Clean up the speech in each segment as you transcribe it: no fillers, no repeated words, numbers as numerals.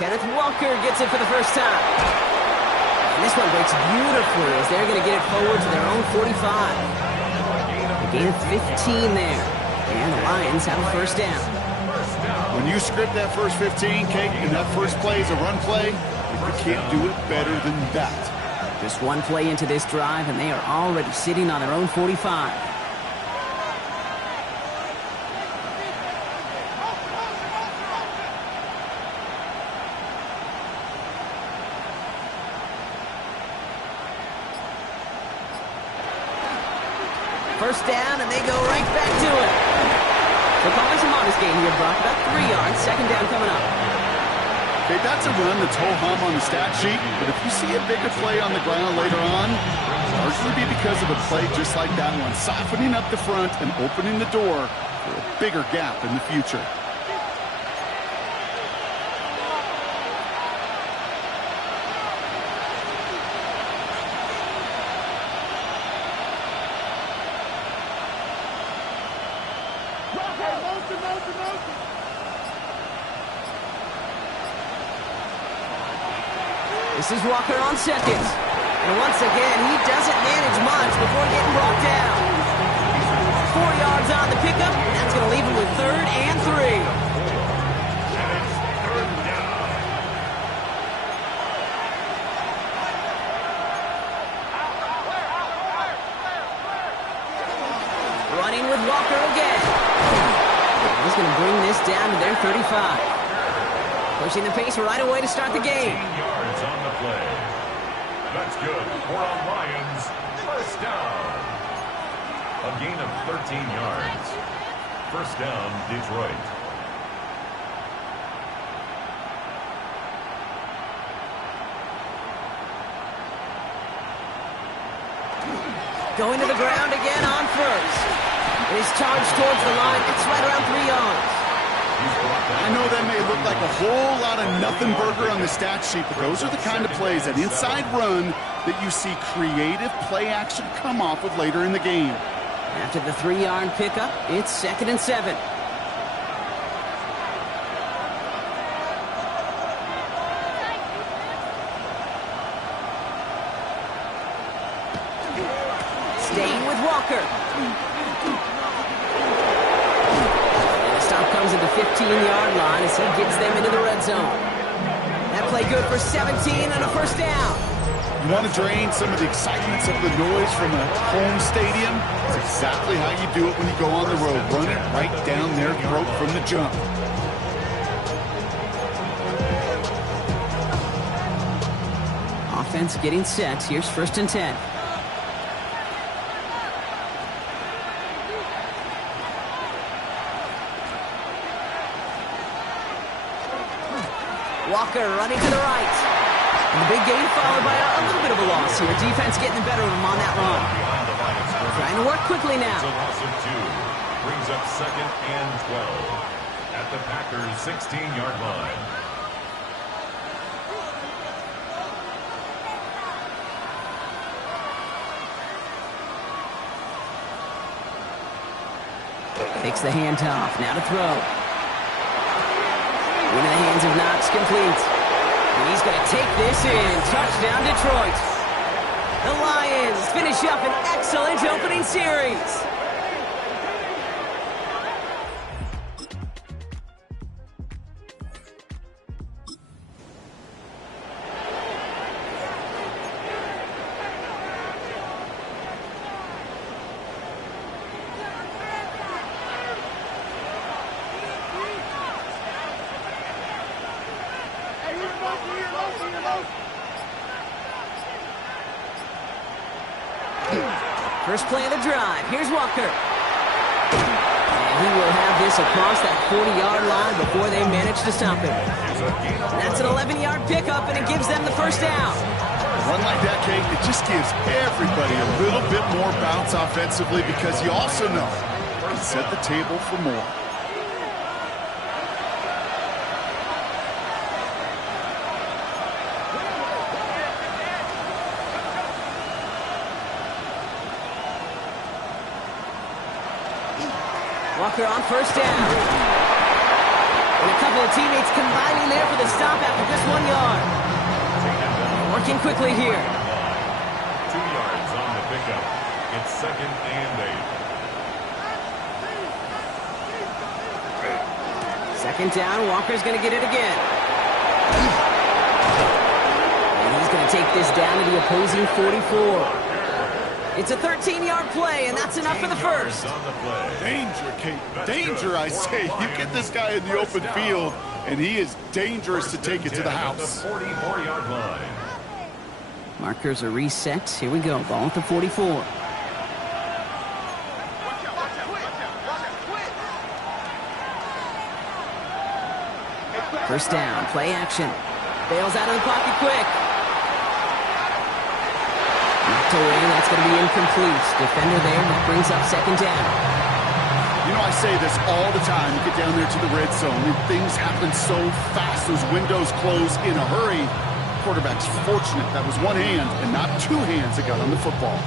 Kenneth Walker gets it for the first time. And this one breaks beautifully as they're going to get it forward to their own 45. A gain of 15 there. And the Lions have a first down. When you script that first 15, Kate, and that first play is a run play, you can't do it better than that. Just one play into this drive, and they are already sitting on their own 45. First down, and they go right back to it. So calling some modest gain here, Brock. About 3 yards. Second down coming up. Okay, that's a run that's ho-hum on the stat sheet, but if you see a bigger play on the ground later on, largely be because of a play just like that one, softening up the front and opening the door for a bigger gap in the future. This is Walker on second. And once again, he doesn't manage much before getting brought down. 4 yards on the pickup, and that's going to leave him with 3rd and 3. Running with Walker again. He's going to bring this down to their 35. Pushing the pace right away to start the game. 15 yards on the play. That's good for a Lions first down. A gain of 13 yards. First down, Detroit. Going to the ground again on first. He's charged towards the line. It's right around 3 yards. I know that may look like a whole lot of nothing burger on the stat sheet, but those are the kind of plays, that inside run, that you see creative play action come off of later in the game. After the 3-yard pickup, it's 2nd and 7. Staying with Walker. Comes at the 15-yard line as he gets them into the red zone. That play good for 17 and a first down. You want to drain some of the excitement, some of the noise from a home stadium? It's exactly how you do it when you go on the road. Run it right down their throat from the jump. Offense getting set. Here's 1st and 10. Walker running to the right. And the big gain followed by a little bit of a loss here. Defense getting the better of him on that run. Trying to work quickly now. It's a loss of 2. Brings up 2nd and 12 at the Packers' 16-yard line. Takes the handoff. Now to throw. Into the hands of Knox, complete. And he's going to take this in. Touchdown, Detroit. The Lions finish up an excellent opening series. First play of the drive. Here's Walker. And he will have this across that 40-yard line before they manage to stop him. That's an 11-yard pickup, and it gives them the first down. A run like that, Kate, it just gives everybody a little bit more bounce offensively because you also know you set the table for more. Walker on first down. And a couple of teammates combining there for the stop after just 1 yard. Working quickly here. 2 yards on the pickup. It's 2nd and 8. Second down, Walker's going to get it again. And he's going to take this down to the opposing 44. It's a 13-yard play, and that's enough for the first. Danger, Kate. Danger, I say. You get this guy in the open field, and he is dangerous to take it to the house. 44-yard line. Markers are reset. Here we go. Ball at the 44. First down, play action. Bails out of the pocket quick. Knocked away, that's going to be incomplete. Defender there, that brings up second down. You know, I say this all the time. You get down there to the red zone, and things happen so fast. Those windows close in a hurry. Quarterback's fortunate that was one hand and not two hands that got on the football.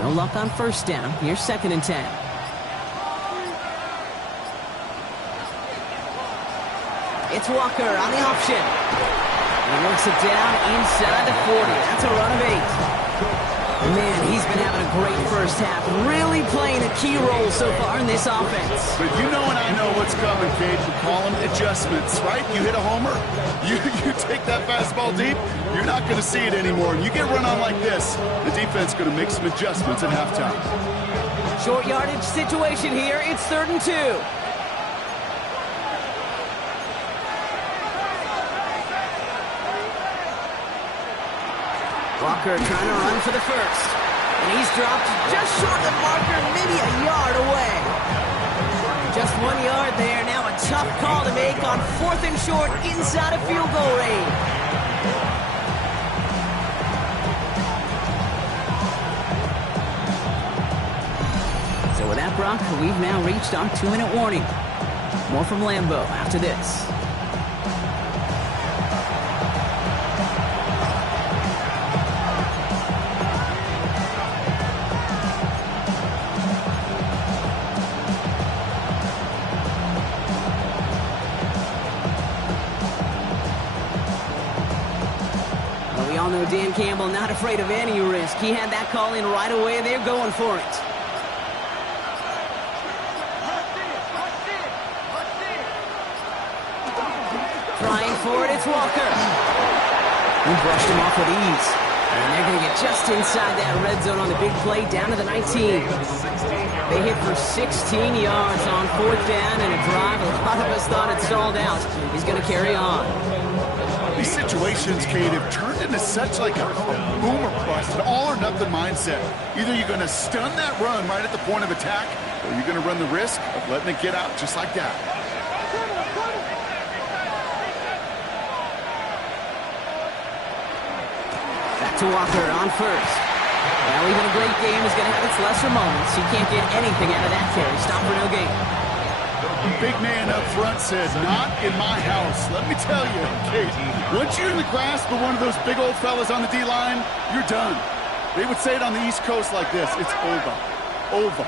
No luck on first down. Here's 2nd and 10. It's Walker on the option. He works it down inside the 40. That's a run of 8. Man, he's been having a great first half. Really playing a key role so far in this offense. But you know and I know what's coming, Kate. We call them adjustments, right? You hit a homer, you take that fastball deep, you're not going to see it anymore. And you get run on like this, the defense is going to make some adjustments at halftime. Short yardage situation here. It's 3rd and 2. Walker trying to run for the first. And he's dropped just short of the marker, maybe a yard away. Just 1 yard there. Now a tough call to make on 4th and short inside of field goal range. So with that, Brock, we've now reached our 2-minute warning. More from Lambeau after this. Dan Campbell not afraid of any risk. He had that call in right away. They're going for it. Trying for it, it's Walker. He brushed him off with ease. And they're going to get just inside that red zone on the big play down to the 19. They hit for 16 yards on 4th down and a drive. A lot of us thought it stalled out. He's going to carry on. These situations, Kate, have turned into such like a boomer bust, an all-or-nothing mindset. Either you're going to stun that run right at the point of attack, or you're going to run the risk of letting it get out just like that. Back to Walker on first. Well, even a great game is going to have its lesser moments. You can't get anything out of that carry. Stop for no gain. Big man up front said, not in my house. Let me tell you, Kate, once you're in the grasp of one of those big old fellas on the D-line, you're done. They would say it on the East Coast like this. It's over. Over.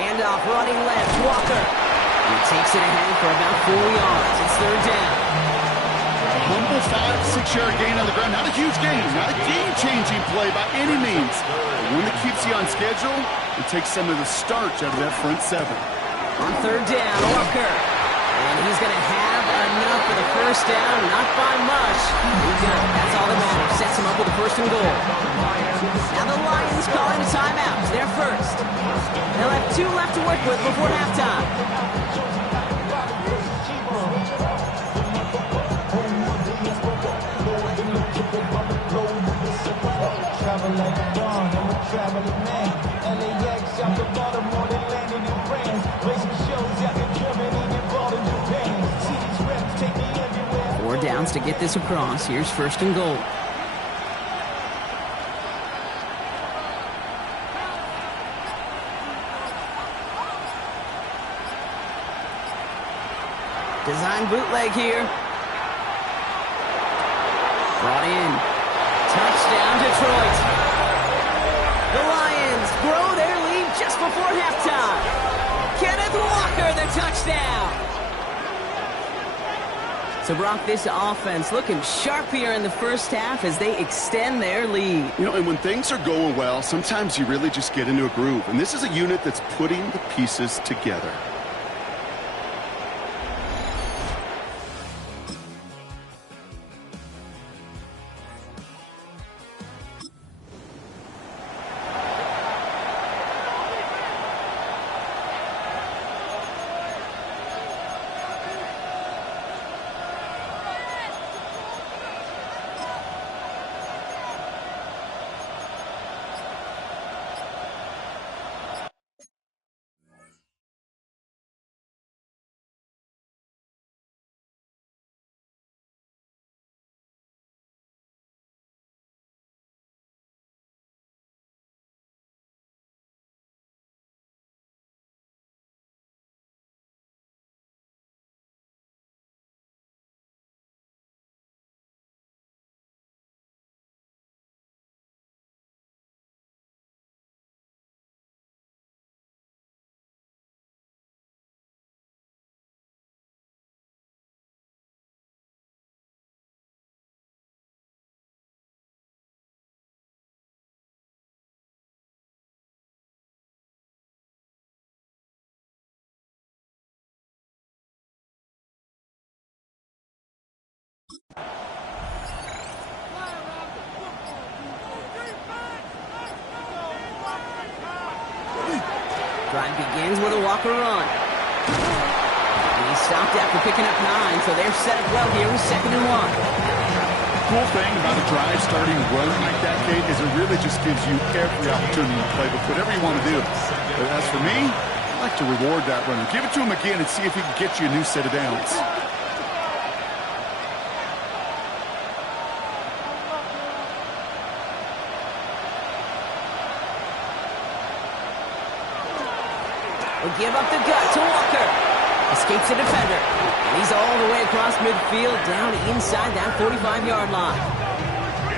Handoff running left, Walker. He takes it ahead for about 4 yards. It's 3rd down. Humble 5-6 yard gain on the ground. Not a huge gain, not a game-changing play by any means. But one that keeps you on schedule and takes some of the starch out of that front 7. On 3rd down, Walker. And he's going to have enough for the first down, not by much. He's got it. That's all that matters. Sets him up with a 1st and goal. Now the Lions calling a timeout. They're first. They'll have 2 left to work with before halftime. Four downs to get this across. Here's 1st and goal. Design bootleg here. Brought in. Touchdown, Detroit. The Lions grow their lead just before halftime. Kenneth Walker, the touchdown. So, Brock, this offense looking sharp here in the first half as they extend their lead. You know, and when things are going well, sometimes you really just get into a groove. And this is a unit that's putting the pieces together. Drive begins with a Walker run. And he stopped after picking up 9, so they're set up well here with 2nd and 1. Cool thing about a drive starting run like that, Kate, is it really just gives you every opportunity to play with whatever you want to do. But as for me, I like to reward that runner. Give it to him again and see if he can get you a new set of downs. Will give up the gut to Walker. Escapes the defender. And he's all the way across midfield down inside that 45-yard line.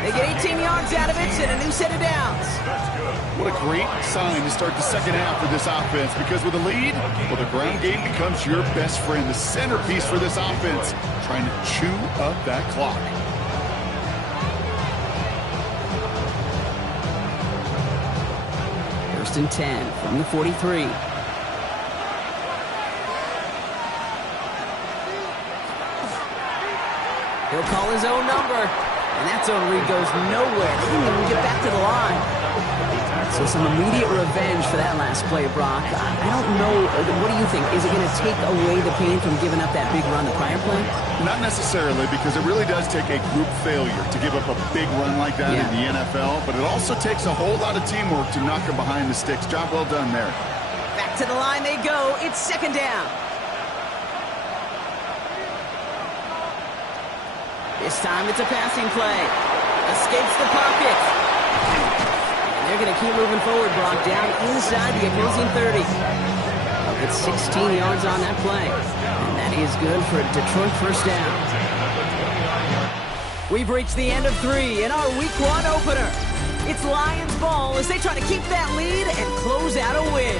They get 18 yards out of it and a new set of downs. What a great sign to start the second half for this offense, because with a lead, well, the ground game becomes your best friend, the centerpiece for this offense, trying to chew up that clock. First and 10 from the 43. He'll call his own number, and that zone read goes nowhere. They didn't even get back to the line. So some immediate revenge for that last play, Brock. I don't know. What do you think? Is it going to take away the pain from giving up that big run the prior play? Not necessarily, because it really does take a group failure to give up a big run like that in the NFL, but it also takes a whole lot of teamwork to knock him behind the sticks. Job well done there. Back to the line they go. It's 2nd down. This time it's a passing play. Escapes the pocket. And they're going to keep moving forward, Brock, down inside the opposing 30. They'll get 16 yards on that play. And that is good for a Detroit first down. We've reached the end of 3 in our Week 1 opener. It's Lions ball as they try to keep that lead and close out a win.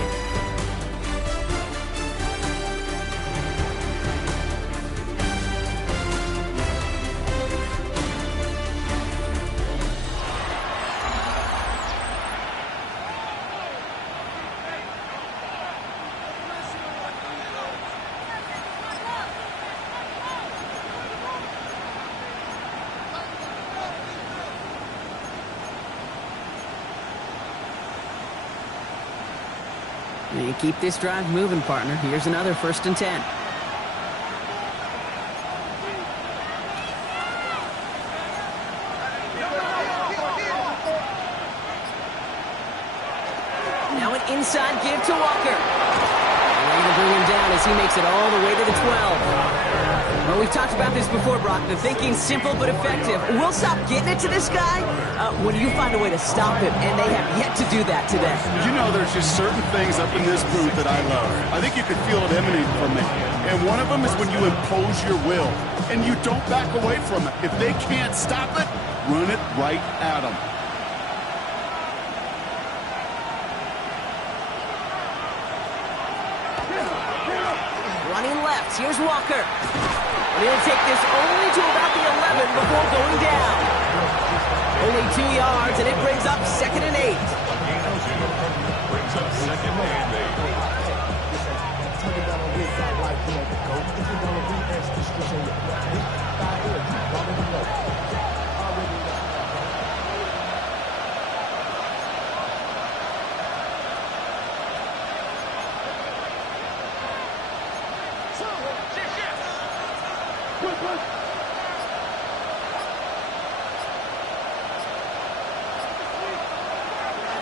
And keep this drive moving, partner. Here's another 1st and 10. Now an inside give to Walker. And they're going to bring him down as he makes it all the way to the 12. Well, we've talked about this before, Brock. The thinking's simple but effective. We'll stop getting it to this guy when you find a way to stop him, and they have yet to do that today. You know, there's just certain things up in this booth that I love. I think you can feel it emanating from me. And one of them is when you impose your will, and you don't back away from it. If they can't stop it, run it right at them. Running left, here's Walker. And he'll take this only to about the 11 before going down. Only 2 yards, and it brings up 2nd and 8. Brings up 2nd and 8.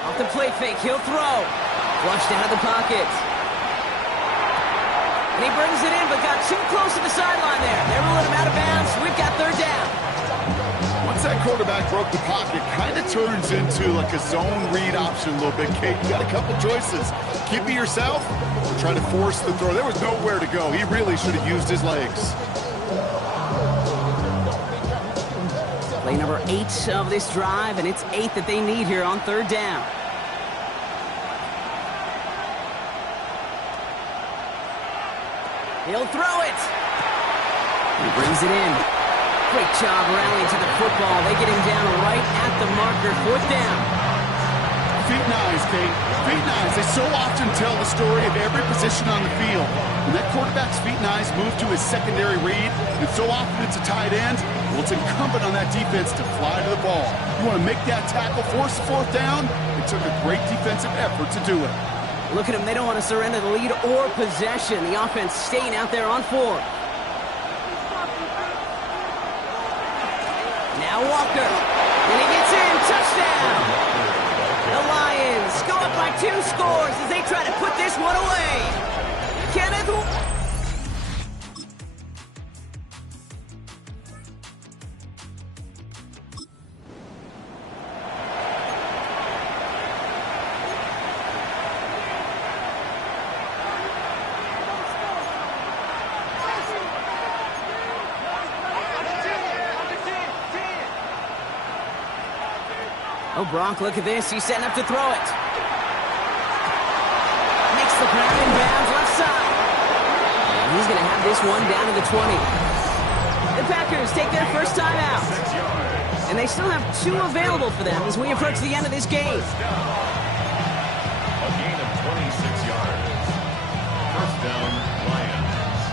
Off the play fake, he'll throw. Flushed out of the pocket. And he brings it in, but got too close to the sideline there. They're ruling him out of bounds. We've got 3rd down. Once that quarterback broke the pocket, kind of turns into like a zone read option a little bit. Kate, you got a couple choices. Keep it yourself or try to force the throw. There was nowhere to go. He really should have used his legs. Play number 8 of this drive, and it's 8 that they need here on 3rd down. He'll throw it. He brings it in. Great job rallying to the football. They get him down right at the marker. 4th down. Feet and eyes, Kate. Feet and eyes. They so often tell the story of every position on the field. When that quarterback's feet and eyes move to his secondary read, and so often it's a tight end, well, it's incumbent on that defense to fly to the ball. You want to make that tackle, force the 4th down? It took a great defensive effort to do it. Look at them. They don't want to surrender the lead or possession. The offense staying out there on 4th. Now Walker. And he gets in. Touchdown. The Lions go up by 2 scores as they try to put this one away. Kenneth. Oh, Bronk, look at this. He's setting up to throw it. Makes the grab in bounds left side. And he's going to have this one down to the 20. The Packers take their first time out. And they still have 2 available for them as we approach the end of this game. A gain of 26 yards. First down, Lions.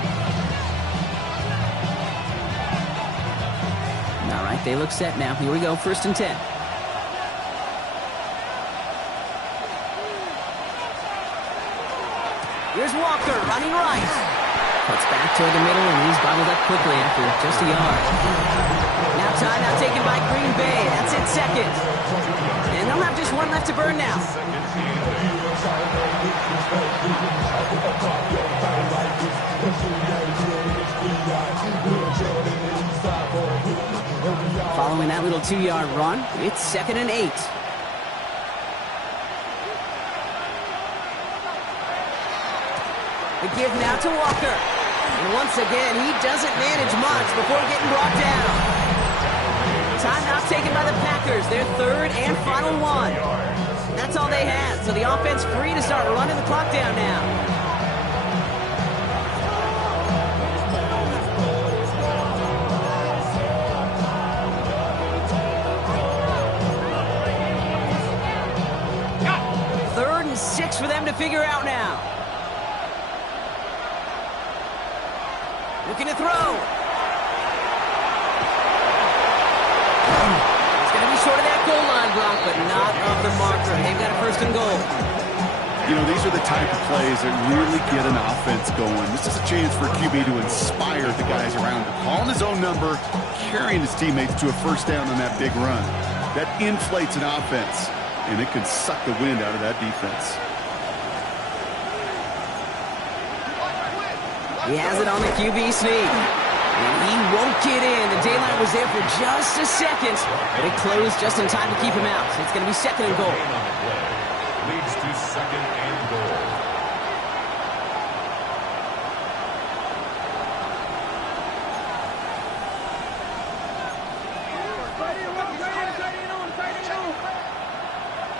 All right, they look set now. Here we go, 1st and 10. Here's Walker running right. Cuts back toward the middle, and he's bobbled up quickly after just a yard. Now timeout taken by Green Bay. That's it, 2nd. And they'll have just 1 left to burn now. Following that little 2-yard run, it's 2nd and 8. The give now to Walker. And once again, he doesn't manage much before getting brought down. Timeout taken by the Packers, their 3rd and final one. That's all they had, so the offense free to start running the clock down now. Third and 6 for them to figure out now. Looking to throw. It's going to be short of that goal line, Brock, but not of the marker. They've got a 1st and goal. You know, these are the type of plays that really get an offense going. This is a chance for QB to inspire the guys around him. Calling his own number, carrying his teammates to a 1st down on that big run. That inflates an offense, and it can suck the wind out of that defense. He has it on the QB sneak. And he won't get in. The daylight was there for just a second, but it closed just in time to keep him out. So it's going to be second and goal. Leads to second and goal.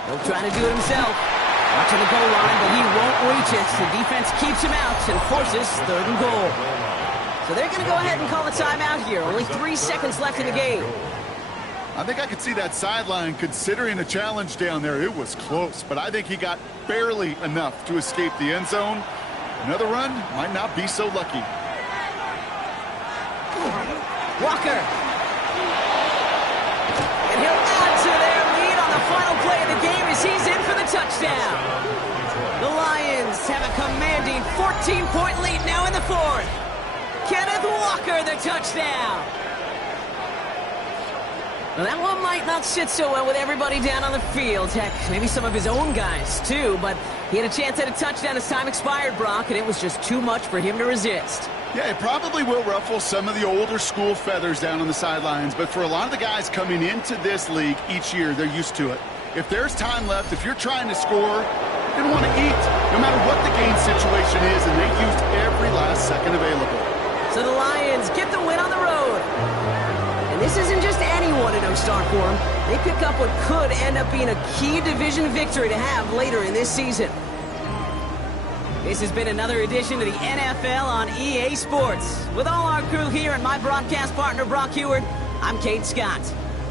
He'll try to do it himself. Watching the goal line, but he won't reach it. The defense keeps him out and forces third and goal. So they're going to go ahead and call a timeout here. Only 3 seconds left in the game. I think I could see that sideline considering a challenge down there. It was close, but I think he got barely enough to escape the end zone. Another run might not be so lucky. Walker. And he'll add to their lead on the final play of the game as he's in for the touchdown. The Lions have a commanding 14-point lead now in the fourth. Kenneth Walker, the touchdown. Well, that one might not sit so well with everybody down on the field. Heck, maybe some of his own guys, too. But he had a chance at a touchdown as time expired, Brock, and it was just too much for him to resist. Yeah, it probably will ruffle some of the older school feathers down on the sidelines, but for a lot of the guys coming into this league each year, they're used to it. If there's time left, if you're trying to score, you're going to want to eat, no matter what the game situation is, and they used every last second available. So the Lions get the win on the road. And this isn't just anyone to no start for them. They pick up what could end up being a key division victory to have later in this season. This has been another edition of the NFL on EA Sports. With all our crew here and my broadcast partner, Brock Heward, I'm Kate Scott.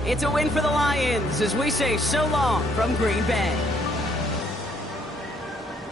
It's a win for the Lions as we say so long from Green Bay.